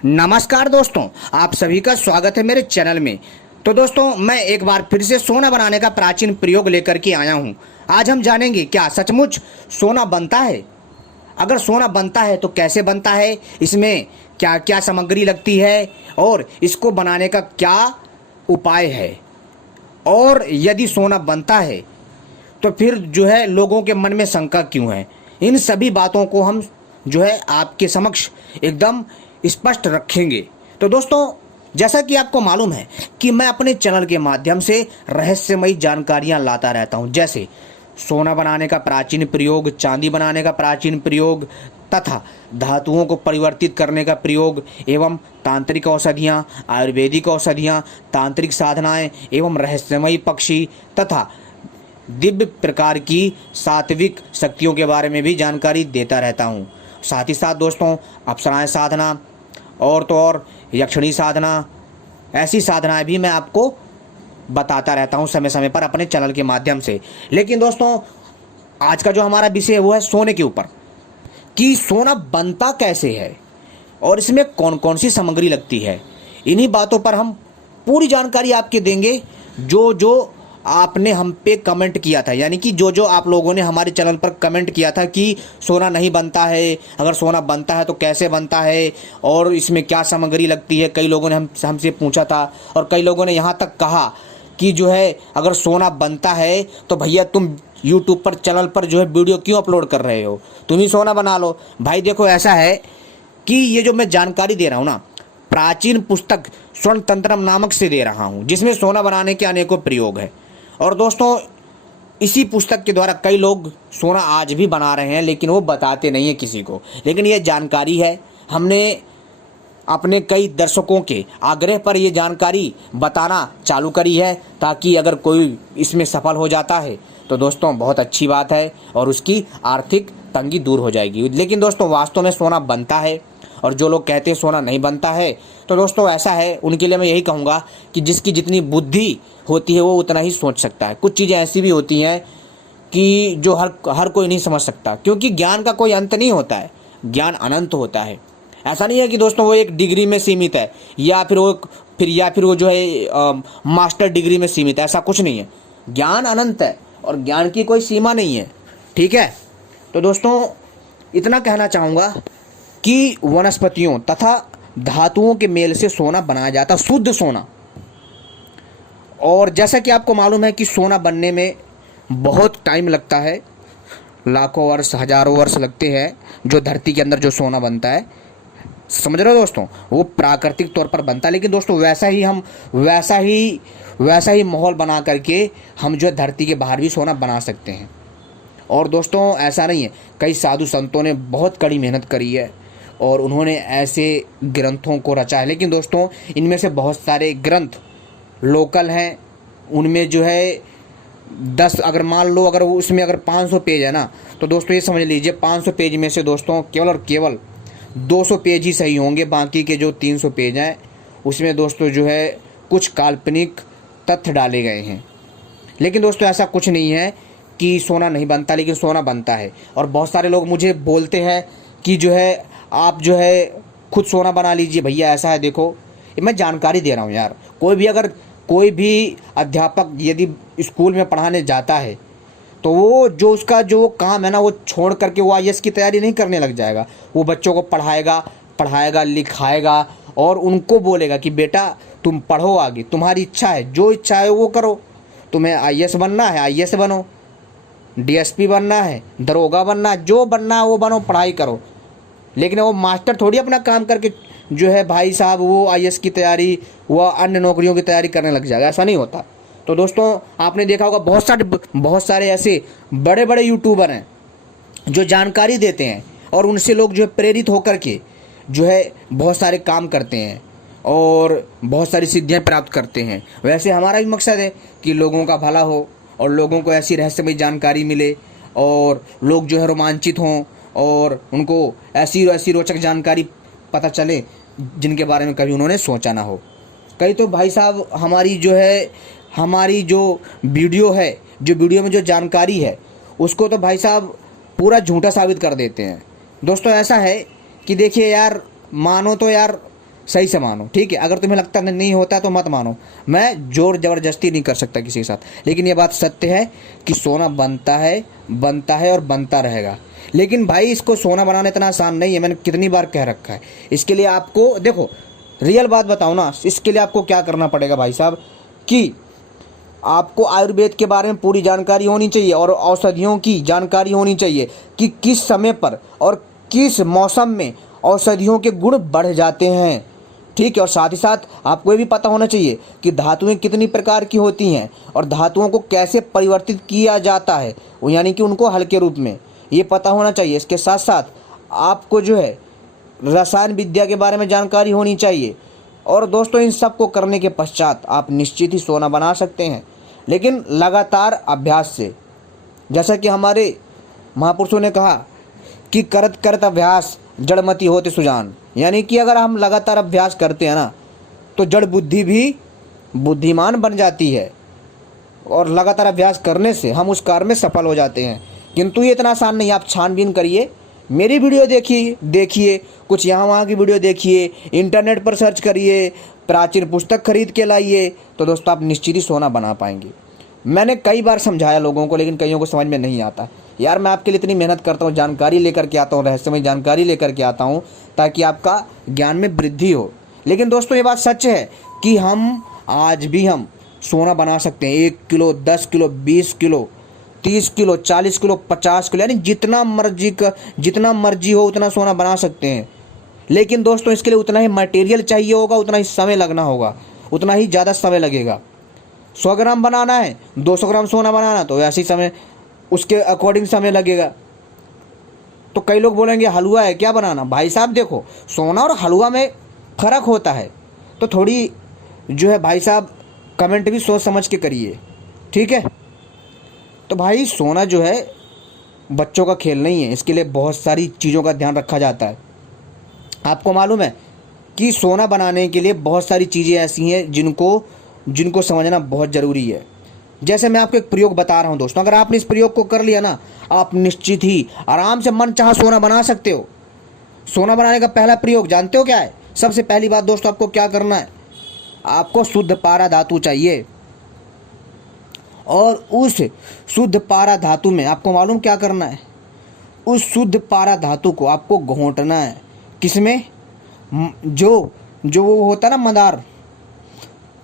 नमस्कार दोस्तों, आप सभी का स्वागत है मेरे चैनल में। तो दोस्तों, मैं एक बार फिर से सोना बनाने का प्राचीन प्रयोग लेकर के आया हूं। आज हम जानेंगे क्या सचमुच सोना बनता है। अगर सोना बनता है तो कैसे बनता है, इसमें क्या क्या सामग्री लगती है और इसको बनाने का क्या उपाय है, और यदि सोना बनता है तो फिर लोगों के मन में शंका क्यों है। इन सभी बातों को हम आपके समक्ष एकदम स्पष्ट रखेंगे। तो दोस्तों, जैसा कि आपको मालूम है कि मैं अपने चैनल के माध्यम से रहस्यमयी जानकारियां लाता रहता हूं, जैसे सोना बनाने का प्राचीन प्रयोग, चांदी बनाने का प्राचीन प्रयोग तथा धातुओं को परिवर्तित करने का प्रयोग एवं तांत्रिक औषधियाँ, आयुर्वेदिक औषधियाँ, तांत्रिक साधनाएं एवं रहस्यमयी पक्षी तथा दिव्य प्रकार की सात्विक शक्तियों के बारे में भी जानकारी देता रहता हूँ। साथ ही साथ दोस्तों, अप्सराएं साधना और तो और यक्षिणी साधना, ऐसी साधनाएं भी मैं आपको बताता रहता हूं समय समय पर अपने चैनल के माध्यम से। लेकिन दोस्तों, आज का जो हमारा विषय है वो है सोने के ऊपर, कि सोना बनता कैसे है और इसमें कौन कौन सी सामग्री लगती है। इन्हीं बातों पर हम पूरी जानकारी आपके देंगे। जो जो आपने हम पे कमेंट किया था, यानी कि जो जो आप लोगों ने हमारे चैनल पर कमेंट किया था कि सोना नहीं बनता है, अगर सोना बनता है तो कैसे बनता है और इसमें क्या सामग्री लगती है, कई लोगों ने हमसे पूछा था। और कई लोगों ने यहाँ तक कहा कि अगर सोना बनता है तो भैया तुम यूट्यूब पर चैनल पर वीडियो क्यों अपलोड कर रहे हो, तुम ही सोना बना लो। भाई देखो, ऐसा है कि ये जो मैं जानकारी दे रहा हूँ ना, प्राचीन पुस्तक स्वर्ण तंत्रम नामक से दे रहा हूँ, जिसमें सोना बनाने के अनेकों प्रयोग है। और दोस्तों, इसी पुस्तक के द्वारा कई लोग सोना आज भी बना रहे हैं, लेकिन वो बताते नहीं है किसी को। लेकिन ये जानकारी है, हमने अपने कई दर्शकों के आग्रह पर ये जानकारी बताना चालू करी है, ताकि अगर कोई इसमें सफल हो जाता है तो दोस्तों बहुत अच्छी बात है और उसकी आर्थिक तंगी दूर हो जाएगी। लेकिन दोस्तों, वास्तव में सोना बनता है। और जो लोग कहते हैं सोना नहीं बनता है, तो दोस्तों ऐसा है, उनके लिए मैं यही कहूँगा कि जिसकी जितनी बुद्धि होती है वो उतना ही सोच सकता है। कुछ चीज़ें ऐसी भी होती हैं कि जो हर कोई नहीं समझ सकता, क्योंकि ज्ञान का कोई अंत नहीं होता है, ज्ञान अनंत होता है। ऐसा नहीं है कि दोस्तों वो एक डिग्री में सीमित है, या फिर वो मास्टर डिग्री में सीमित है। ऐसा कुछ नहीं है, ज्ञान अनंत है और ज्ञान की कोई सीमा नहीं है। ठीक है, तो दोस्तों इतना कहना चाहूँगा कि वनस्पतियों तथा धातुओं के मेल से सोना बनाया जाता, शुद्ध सोना। और जैसा कि आपको मालूम है कि सोना बनने में बहुत टाइम लगता है, लाखों वर्ष, हजारों वर्ष लगते हैं। जो धरती के अंदर जो सोना बनता है, समझ रहे हो दोस्तों, वो प्राकृतिक तौर पर बनता है। लेकिन दोस्तों वैसा ही माहौल बना करके हम धरती के बाहर भी सोना बना सकते हैं। और दोस्तों ऐसा नहीं है, कई साधु संतों ने बहुत कड़ी मेहनत करी है और उन्होंने ऐसे ग्रंथों को रचा है। लेकिन दोस्तों, इनमें से बहुत सारे ग्रंथ लोकल हैं। उनमें 10, अगर मान लो अगर उसमें अगर 500 पेज है ना, तो दोस्तों ये समझ लीजिए 500 पेज में से दोस्तों केवल और केवल 200 पेज ही सही होंगे। बाकी के जो 300 पेज हैं उसमें दोस्तों कुछ काल्पनिक तथ्य डाले गए हैं। लेकिन दोस्तों ऐसा कुछ नहीं है कि सोना नहीं बनता, लेकिन सोना बनता है। और बहुत सारे लोग मुझे बोलते हैं कि आप खुद सोना बना लीजिए। भैया ऐसा है, देखो मैं जानकारी दे रहा हूँ यार। कोई भी अध्यापक यदि स्कूल में पढ़ाने जाता है तो वो उसका जो काम है ना, वो छोड़ करके वो आईएएस की तैयारी नहीं करने लग जाएगा। वो बच्चों को पढ़ाएगा, लिखाएगा और उनको बोलेगा कि बेटा तुम पढ़ो, आगे तुम्हारी इच्छा है, जो इच्छा है वो करो। तुम्हें आईएएस बनना है, आईएएस बनो, डीएसपी बनना है, दरोगा बनना है, जो बनना है वो बनो, पढ़ाई करो। लेकिन वो मास्टर थोड़ी अपना काम करके भाई साहब वो आईएएस की तैयारी, वो अन्य नौकरियों की तैयारी करने लग जाएगा। ऐसा नहीं होता। तो दोस्तों आपने देखा होगा बहुत सारे ऐसे बड़े बड़े यूट्यूबर हैं जो जानकारी देते हैं और उनसे लोग प्रेरित होकर के बहुत सारे काम करते हैं और बहुत सारी सिद्धियां प्राप्त करते हैं। वैसे हमारा भी मकसद है कि लोगों का भला हो और लोगों को ऐसी रहस्यमय जानकारी मिले और लोग रोमांचित हों और उनको ऐसी रोचक जानकारी पता चले जिनके बारे में कभी उन्होंने सोचा ना हो। कई तो भाई साहब हमारी जो वीडियो है, जो वीडियो में जो जानकारी है, उसको तो भाई साहब पूरा झूठा साबित कर देते हैं। दोस्तों ऐसा है कि देखिए यार, मानो तो यार सही से मानो, ठीक है। अगर तुम्हें लगता नहीं होता है तो मत मानो, मैं जोर ज़बरदस्ती नहीं कर सकता किसी के साथ। लेकिन ये बात सत्य है कि सोना बनता है और बनता रहेगा। लेकिन भाई इसको सोना बनाना इतना आसान नहीं है, मैंने कितनी बार कह रखा है। इसके लिए आपको देखो, रियल बात बताओ ना, इसके लिए आपको क्या करना पड़ेगा भाई साहब, कि आपको आयुर्वेद के बारे में पूरी जानकारी होनी चाहिए और औषधियों की जानकारी होनी चाहिए कि किस समय पर और किस मौसम में औषधियों के गुण बढ़ जाते हैं, ठीक है। और साथ ही साथ आपको ये भी पता होना चाहिए कि धातुएं कितनी प्रकार की होती हैं और धातुओं को कैसे परिवर्तित किया जाता है, यानी कि उनको हल्के रूप में, ये पता होना चाहिए। इसके साथ साथ आपको जो है रसायन विद्या के बारे में जानकारी होनी चाहिए। और दोस्तों इन सब को करने के पश्चात आप निश्चित ही सोना बना सकते हैं, लेकिन लगातार अभ्यास से। जैसा कि हमारे महापुरुषों ने कहा कि करत करत अभ्यास जड़मति होते सुजान, यानी कि अगर हम लगातार अभ्यास करते हैं ना तो जड़ बुद्धि भी बुद्धिमान बन जाती है और लगातार अभ्यास करने से हम उस कार्य में सफल हो जाते हैं। किंतु ये इतना आसान नहीं, आप छानबीन करिए, मेरी वीडियो देखिए, कुछ यहाँ वहाँ की वीडियो देखिए, इंटरनेट पर सर्च करिए, प्राचीन पुस्तक खरीद के लाइए, तो दोस्तों आप निश्चित ही सोना बना पाएंगे। मैंने कई बार समझाया लोगों को, लेकिन कईयों को समझ में नहीं आता। यार मैं आपके लिए इतनी मेहनत करता हूँ, जानकारी लेकर के आता हूँ, रहस्यमय जानकारी लेकर के आता हूँ ताकि आपका ज्ञान में वृद्धि हो। लेकिन दोस्तों ये बात सच है कि आज भी हम सोना बना सकते हैं। 1 kilo, 10 kilo, 20 kilo, 30 kilo, 40 kilo, 50 kilo, यानी जितना मर्जी हो उतना सोना बना सकते हैं। लेकिन दोस्तों इसके लिए उतना ही मटेरियल चाहिए होगा, उतना ही समय लगना होगा, उतना ही ज़्यादा समय लगेगा। 100 ग्राम बनाना है, 200 ग्राम सोना बनाना, तो वैसे ही समय, उसके अकॉर्डिंग समय लगेगा। तो कई लोग बोलेंगे हलवा है क्या बनाना, भाई साहब देखो सोना और हलवा में फ़र्क होता है, तो थोड़ी जो है भाई साहब कमेंट भी सोच समझ के करिए, ठीक है। तो भाई सोना जो है बच्चों का खेल नहीं है, इसके लिए बहुत सारी चीज़ों का ध्यान रखा जाता है। आपको मालूम है कि सोना बनाने के लिए बहुत सारी चीज़ें ऐसी हैं जिनको समझना बहुत ज़रूरी है। जैसे मैं आपको एक प्रयोग बता रहा हूँ दोस्तों, अगर आपने इस प्रयोग को कर लिया ना, आप निश्चित ही आराम से मन चाहा सोना बना सकते हो। सोना बनाने का पहला प्रयोग जानते हो क्या है? सबसे पहली बात दोस्तों आपको क्या करना है, आपको शुद्ध पारा धातु चाहिए और उस शुद्ध पारा धातु में आपको मालूम क्या करना है, उस शुद्ध पारा धातु को आपको घोंटना है। किसमें? जो वो होता है ना मंदार,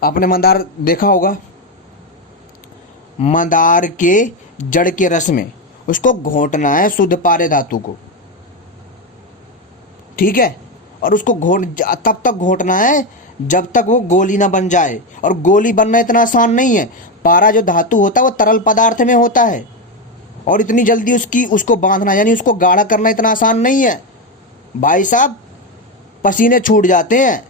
आपने मंदार देखा होगा, मंदार के जड़ के रस में उसको घोंटना है शुद्ध पारे धातु को, ठीक है। और उसको तब तक घोंटना है जब तक वो गोली ना बन जाए। और गोली बनना इतना आसान नहीं है, पारा जो धातु होता है वो तरल पदार्थ में होता है और इतनी जल्दी उसको बांधना यानी उसको गाढ़ा करना इतना आसान नहीं है भाई साहब, पसीने छूट जाते हैं।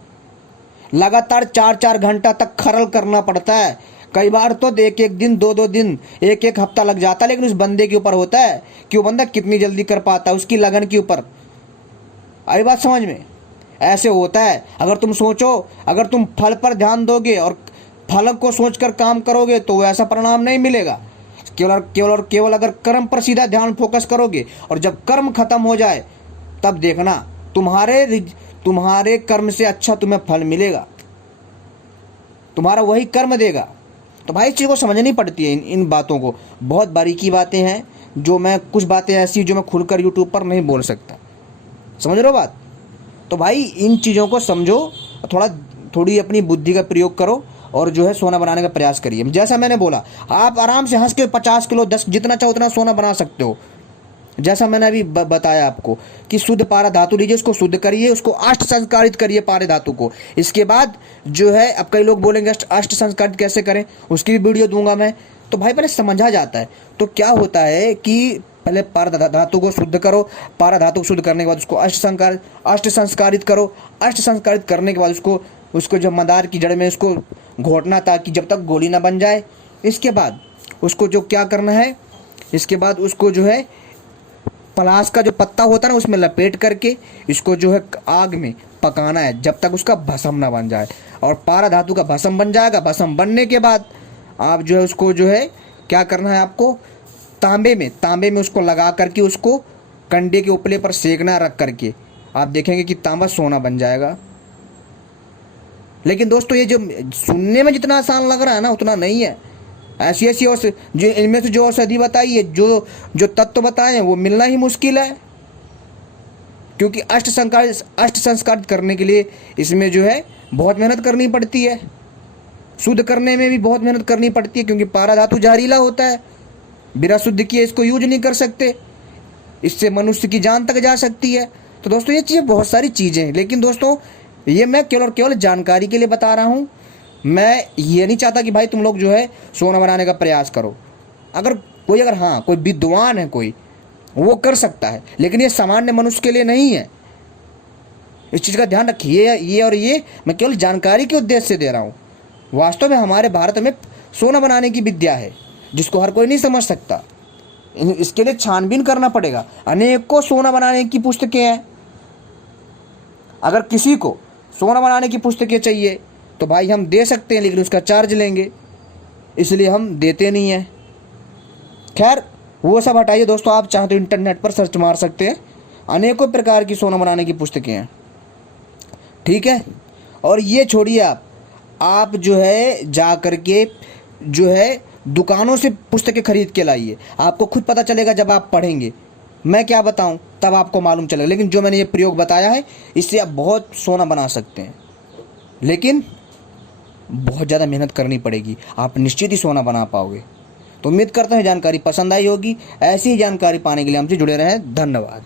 लगातार 4-4 घंटा तक खरल करना पड़ता है, कई बार तो 1-1 दिन, 2-2 दिन, 1-1 हफ्ता लग जाता है। लेकिन उस बंदे के ऊपर होता है कि वो बंदा कितनी जल्दी कर पाता है, उसकी लगन के ऊपर। आई बात समझ में? ऐसे होता है। अगर तुम सोचो, अगर तुम फल पर ध्यान दोगे और फल को सोचकर काम करोगे तो वैसा परिणाम नहीं मिलेगा। केवल अगर कर्म पर सीधा ध्यान फोकस करोगे और जब कर्म खत्म हो जाए तब देखना तुम्हारे कर्म से अच्छा तुम्हें फल मिलेगा, तुम्हारा वही कर्म देगा। तो भाई इस चीज़ को समझनी पड़ती है, इन बातों को। बहुत बारीकी बातें हैं जो मैं, कुछ बातें ऐसी जो मैं खुलकर यूट्यूब पर नहीं बोल सकता, समझ रहे हो बात? तो भाई इन चीज़ों को समझो, थोड़ी अपनी बुद्धि का प्रयोग करो और जो है सोना बनाने का प्रयास करिए। जैसा मैंने बोला, आप आराम से हंस के 50 किलो 10 जितना चाहो उतना सोना बना सकते हो। जैसा मैंने अभी बताया आपको कि शुद्ध पारा धातु लीजिए, उसको शुद्ध करिए, उसको अष्ट संस्कारित करिए पारे धातु को। इसके बाद जो है, अब कई लोग बोलेंगे अष्ट संस्कारित कैसे करें, उसकी भी वीडियो दूंगा मैं। तो भाई पहले समझा जाता है। तो क्या होता है कि पहले पारा धातु को शुद्ध करो, पारा धातु को शुद्ध करने के बाद उसको अष्ट संस्कारित करो। अष्ट संस्कारित करने के बाद उसको जो मंदार की जड़ में उसको घोटना ताकि जब तक गोली ना बन जाए। इसके बाद उसको जो क्या करना है, इसके बाद उसको जो है पलाश का जो पत्ता होता है ना उसमें लपेट करके इसको जो है आग में पकाना है जब तक उसका भस्म ना बन जाए। और पारा धातु का भस्म बन जाएगा। भस्म बनने के बाद आप जो है उसको जो है क्या करना है, आपको तांबे में उसको लगा करके उसको कंडे के उपले पर सेकना रख करके, आप देखेंगे कि तांबा सोना बन जाएगा। लेकिन दोस्तों ये जो सुनने में जितना आसान लग रहा है ना उतना नहीं है। ऐसी ऐसी और जो इनमें से जो औषधि बताई है, जो जो तत्व बताए हैं वो मिलना ही मुश्किल है, क्योंकि अष्ट संस्कार करने के लिए इसमें जो है बहुत मेहनत करनी पड़ती है। शुद्ध करने में भी बहुत मेहनत करनी पड़ती है, क्योंकि पारा धातु जहरीला होता है, बिना शुद्ध किए इसको यूज नहीं कर सकते, इससे मनुष्य की जान तक जा सकती है। तो दोस्तों ये चीज़ें बहुत सारी चीज़ें हैं, लेकिन दोस्तों ये मैं केवल और केवल जानकारी के लिए बता रहा हूँ। मैं ये नहीं चाहता कि भाई तुम लोग जो है सोना बनाने का प्रयास करो। अगर हाँ कोई विद्वान है कोई, वो कर सकता है, लेकिन ये सामान्य मनुष्य के लिए नहीं है। इस चीज़ का ध्यान रखिए। ये मैं केवल जानकारी के उद्देश्य से दे रहा हूँ। वास्तव में हमारे भारत में सोना बनाने की विद्या है जिसको हर कोई नहीं समझ सकता। इसके लिए छानबीन करना पड़ेगा। अनेकों सोना बनाने की पुस्तकें हैं। अगर किसी को सोना बनाने की पुस्तकें चाहिए तो भाई हम दे सकते हैं, लेकिन उसका चार्ज लेंगे, इसलिए हम देते नहीं हैं। खैर वो सब हटाइए दोस्तों, आप चाहें तो इंटरनेट पर सर्च मार सकते हैं, अनेकों प्रकार की सोना बनाने की पुस्तकें हैं, ठीक है। और ये छोड़िए, आप जो है जा करके जो है दुकानों से पुस्तकें खरीद के लाइए। आपको खुद पता चलेगा जब आप पढ़ेंगे। मैं क्या बताऊं तब आपको मालूम चलेगा। लेकिन जो मैंने ये प्रयोग बताया है इससे आप बहुत सोना बना सकते हैं, लेकिन बहुत ज़्यादा मेहनत करनी पड़ेगी। आप निश्चित ही सोना बना पाओगे। तो उम्मीद करता हूँ जानकारी पसंद आई होगी। ऐसी ही जानकारी पाने के लिए हमसे जुड़े रहें। धन्यवाद।